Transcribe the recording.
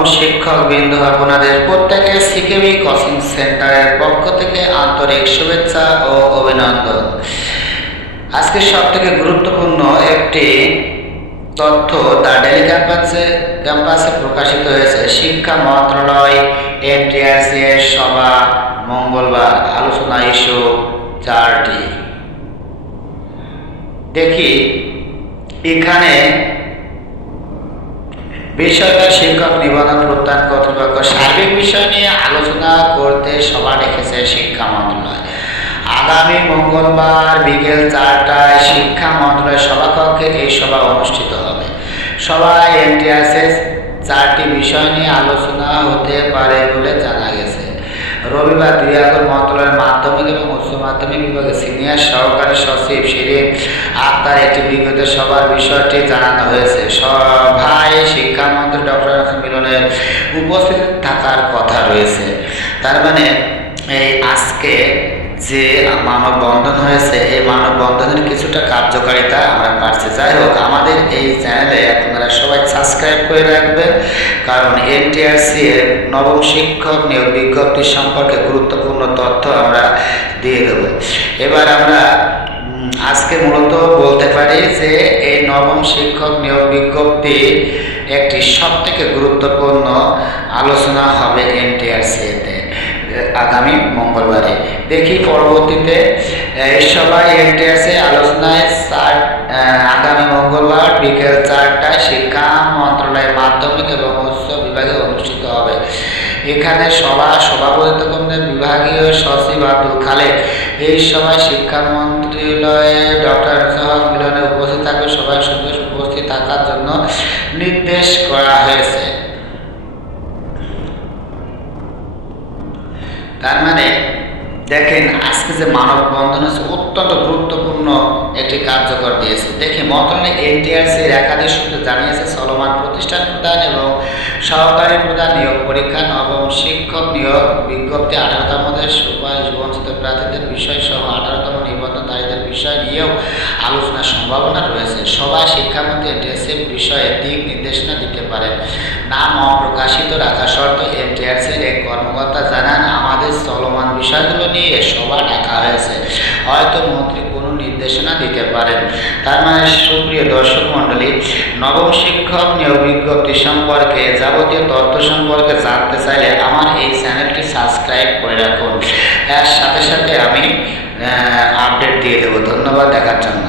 নবম শিক্ষকবৃন্দ, আপনাদের প্রত্যেকের সিকেবি কোচিং সেন্টারের পক্ষ থেকে আন্তরিক শুভেচ্ছা ও অভিনন্দন। আজকে সবথেকে গুরুত্বপূর্ণ একটি তথ্য দ্য ডেইলি ক্যাম্পাসে প্রকাশিত হয়েছে। শিক্ষা মন্ত্রণালয় এনটিআরসি এর সভা মঙ্গলবার, আলোচনা ইস্যু 4টি। দেখি এখানে বেসরকারি শিক্ষক নিবন্ধন প্রত্যয়ন কর্তৃপক্ষ সার্বিক বিষয় নিয়ে আলোচনা করতে সভা ডেকেছে শিক্ষা মন্ত্রণালয়। আগামী মঙ্গলবার বিকেল 4টায় শিক্ষা মন্ত্রণালয়ের সভাকক্ষে এই সভা অনুষ্ঠিত হবে। সভায় এনটিআরসির 4টি বিষয় নিয়ে আলোচনা হতে পারে বলে জানা গেছে। রবিবার 2 আগস্ট মন্ত্রণালয়ের মাধ্যমিক এবং উচ্চ মাধ্যমিক বিভাগের সিনিয়র সহকারী সচিব শিরিন আক্তার একটি বিগত সভার বিষয়টি জানানো হয়েছে। সভায় শিক্ষামন্ত্রী ডক্টর মিলনের উপস্থিত থাকার কথা রয়েছে। তার মানে এই আজকে যে মানববন্ধন হয়েছে, এই মানববন্ধনের কিছুটা কার্যকারিতা আমরা পাচ্ছি। যাই হোক, আমাদের এই চ্যানেলে আপনারা সবাই সাবস্ক্রাইব করে রাখবেন, কারণ এনটিআরসি এর নবম শিক্ষক নিয়োগ বিজ্ঞপ্তি সম্পর্কে গুরুত্বপূর্ণ তথ্য আমরা দিয়ে দেব। এবার আমরা আজকে মূলত বলতে পারি যে এই নবম শিক্ষক নিয়োগ বিজ্ঞপ্তি একটি সবথেকে গুরুত্বপূর্ণ আলোচনা হবে এনটিআরসি-তে আগামী মঙ্গলবারে। দেখি পরবর্তীতে এই সভায় এনটিআরসি আলোচনায় আগামী মঙ্গলবার বিকেল 4টায় শিক্ষা মন্ত্রণালয়ের মাধ্যমিক এবং উচ্চ বিভাগে অনুষ্ঠিত হবে। এখানে সভাপতিত্ব করবেন বিভাগীয় সচিব আব্দুল খালেক। এই সভায় শিক্ষা মন্ত্রণালয়ের ডক্টর মিলনের উপস্থিত থাকবে। সভায় উপস্থিত থাকার জন্য নির্দেশ করা হয়েছে। তার মানে দেখেন, আজকে যে মানববন্ধন হচ্ছে অত্যন্ত গুরুত্বপূর্ণ একটি কার্যকর দিয়েছে। দেখি মন্ত্রণালয় এনটিআরসির একাধিক সূত্রে জানিয়েছে, চলমান প্রতিষ্ঠান প্রদান এবং সহকারী প্রদান নিয়োগ পরীক্ষা নবম শিক্ষক নিয়োগ বিজ্ঞপ্তি 18তম সুপারিশ বঞ্চিত প্রার্থীদের বিষয় সহ 18তম নিবন্ধনধারীদের বিষয় নিয়েও আলোচনার সম্ভাবনা রয়েছে। সভায় শিক্ষামন্ত্রী এনটিআরসি বিষয়ে দিক নির্দেশনা দিতে পারেন। নাম অপ্রকাশিত রাখা শর্ত এনটিআরসির এক কর্মকর্তা জানান, আমাদের চলমান বিষয়গুলো নিয়ে সভা ডাকা হয়েছে, হয়তো মন্ত্রী কোনো নির্দেশনা দিতে পারেন। তার মানে সুপ্রিয় দর্শক মণ্ডলী, নবম শিক্ষক নিয়োগ বিজ্ঞপ্তি সম্পর্কে যাবতীয় তথ্য সম্পর্কে জানতে চাইলে আমার এই চ্যানেলটি সাবস্ক্রাইব করে রাখুন। এর সাথে সাথে আমি আপডেট দিয়ে দেবো। ধন্যবাদ দেখার জন্য।